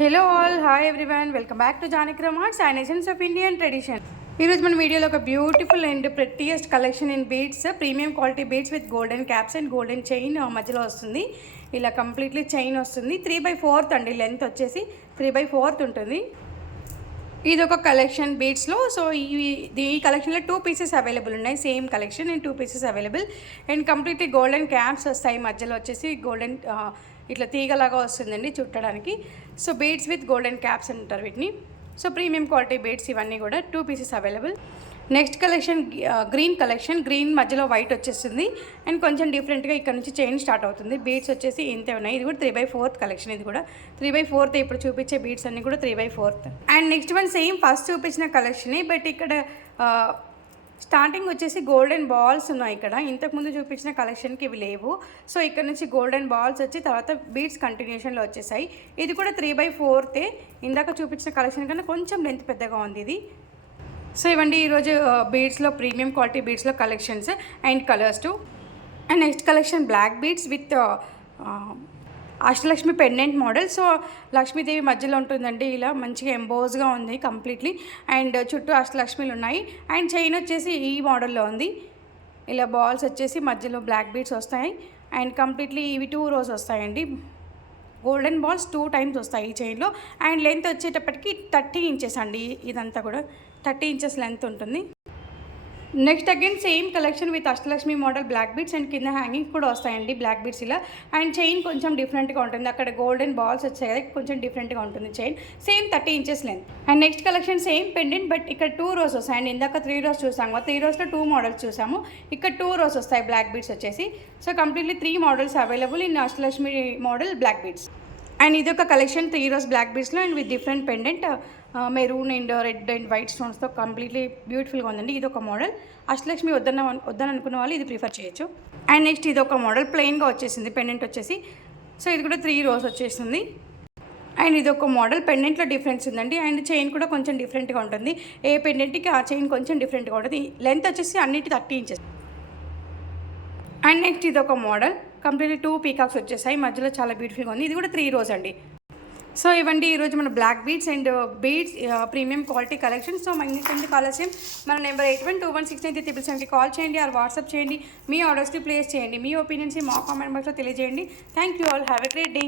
Hello all, hi everyone, welcome back to Janakiram arts and essence of Indian tradition. ఈరోజు మన వీడియోలో ఒక beautiful and prettiest collection in beads, premium quality beads with golden caps and golden chain మధ్యలో వస్తుంది. ఇలా completely chain వస్తుంది. 3/4 అండి length వచ్చేసి 3/4 ఉంటుంది. ఇది ఒక కలెక్షన్ బీడ్స్లో. సో ఈ కలెక్షన్లో 2 పీసెస్ అవైలబుల్ ఉన్నాయి. Same collection and 2 pieces available and completely golden caps వస్తాయి. మధ్యలో వచ్చేసి గోల్డెన్ ఇట్లా తీగలాగా వస్తుందండి చుట్టడానికి. So beads with golden caps అంటారు వీటిని. సో ప్రీమియం క్వాలిటీ బీడ్స్ ఇవన్నీ కూడా 2 pieces available. Next collection green collection. Green మధ్యలో వైట్ వచ్చేస్తుంది అండ్ కొంచెం డిఫరెంట్గా ఇక్కడ నుంచి చైన్ స్టార్ట్ అవుతుంది. బీడ్స్ వచ్చేసి ఇంతే ఉన్నాయి. ఇది కూడా 3/4 కలెక్షన్. ఇది కూడా 3/4. ఇప్పుడు చూపించే బీడ్స్ అన్నీ కూడా 3/4. And next one same first చూపించిన కలెక్షనే, బట్ ఇక్కడ స్టార్టింగ్ వచ్చేసి గోల్డెన్ బాల్స్ ఉన్నాయి. ఇక్కడ ఇంతకుముందు చూపించిన కలెక్షన్కి ఇవి లేవు. సో ఇక్కడ నుంచి గోల్డెన్ బాల్స్ వచ్చి తర్వాత బీడ్స్ కంటిన్యూషన్లో వచ్చేసాయి. ఇది కూడా 3/4. ఇందాక చూపించిన కలెక్షన్ కన్నా కొంచెం లెంత్ పెద్దగా ఉంది ఇది. సో ఇవ్వండి ఈరోజు బీడ్స్లో ప్రీమియం క్వాలిటీ బీడ్స్లో collections and colours too. And next collection black beads with Ashtalakshmi pendant model. So Lakshmidevi మధ్యలో ఉంటుందండి. ఇలా మంచిగా ఎంబోజ్గా ఉంది కంప్లీట్లీ అండ్ చుట్టూ అష్టలక్ష్మిలు ఉన్నాయి. అండ్ చైన్ వచ్చేసి ఈ మోడల్లో ఉంది. ఇలా బాల్స్ వచ్చేసి మధ్యలో బ్లాక్ బీడ్స్ వస్తాయి అండ్ కంప్లీట్లీ ఇవి 2 rows వస్తాయండి. గోల్డెన్ బాల్స్ 2 times వస్తాయి ఈ చైన్లో. అండ్ లెంత్ వచ్చేటప్పటికి 30 inches అండి. ఇదంతా కూడా 30 inches లెంత్ ఉంటుంది. Next again same collection with Ashtalakshmi model black beads and కింద హ్యాంగింగ్స్ కూడా వస్తాయండి బ్లాక్ బీడ్స్ ఇలా. అండ్ చైన్ కొంచెం డిఫరెంట్గా ఉంటుంది. అక్కడ గోల్డెన్ బాల్స్ వచ్చాయి కదా, కొంచెం డిఫరెంట్గా ఉంటుంది chain. Same 30 inches length. And next collection same pendant, but ఇక్కడ 2 rows వస్తాయి. అండ్ ఇందాక 3 rows చూసాము. 3 rowsలో 2 models చూసాము. ఇక్కడ 2 rows వస్తాయి బ్లాక్ బీడ్స్ వచ్చేసి. So completely 3 models available in Ashtalakshmi model black beads. And ఇది ఒక కలెక్షన్ 3 rows బ్లాక్ బీడ్స్లో and with different pendant maroon and red and white స్టోన్స్తో కంప్లీట్లీ బ్యూటిఫుల్గా ఉందండి. ఇది ఒక మోడల్. అష్టలక్ష్మి వద్దని అనుకున్న వాళ్ళు ఇది ప్రిఫర్ చేయొచ్చు. అండ్ నెక్స్ట్ ఇది ఒక మోడల్ ప్లెయిన్గా వచ్చేసింది పెండెంట్ వచ్చేసి. సో ఇది కూడా 3 rows వచ్చేస్తుంది. అండ్ ఇది ఒక మోడల్ పెండెంట్లో డిఫరెన్స్ ఉందండి. అండ్ చైన్ కూడా కొంచెం డిఫరెంట్గా ఉంటుంది. ఏ పెండెంట్కి ఆ చైన్ కొంచెం డిఫరెంట్గా ఉంటుంది. లెంత్ వచ్చేసి అన్నిటి 30 inches. అండ్ నెక్స్ట్ ఇది ఒక మోడల్ కంప్లీట్లీ 2 peacocks వచ్చేసాయి. మధ్యలో చాలా బ్యూటిఫుల్గా ఉంది. ఇది కూడా 3 rows అండి. సో ఇవ్వండి ఈరోజు మన black beads and beads premium quality collection. So మన ఇంటి కాలర్స్ మన నెంబర్ 81216937కి కాల్ చేయండి ఆర్ వాట్సాప్ చేయండి. మీ ఆర్డర్స్ని ప్లేస్ చేయండి. మీ ఒపీనియన్స్ మా కామెంట్ బాక్స్లో తెలియజేయండి. Thank you all, have a great day.